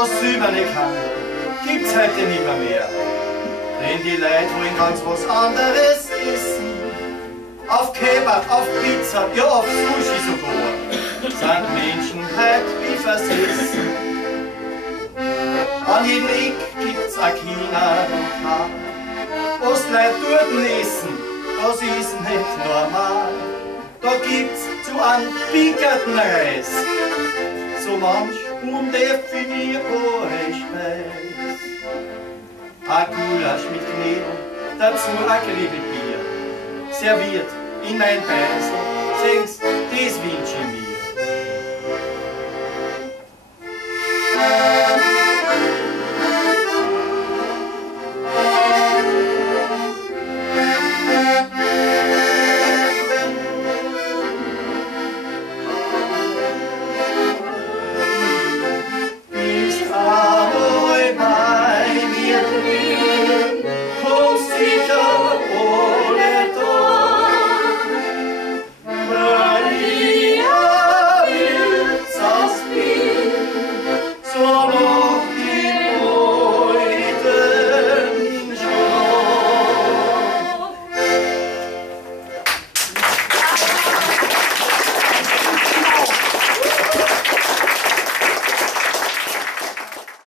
das silberne Kanderl gibt's heute nimmer mehr. Denn die Leute wollen ganz was anderes essen. Auf Kebab, auf Pizza, ja auf Sushi sogar, sind Menschen heute wie versessen. An jedem Eck gibt's ein China-Lokal. Was die Leute dort essen, das ist nicht normal. Da gibt's zu einem pickerten Reis so manch undefinierbare Speis. Ein Gulasch mit Knädel, dazu ein Bier, serviert in mein Beisel. Sehen's, das wünsch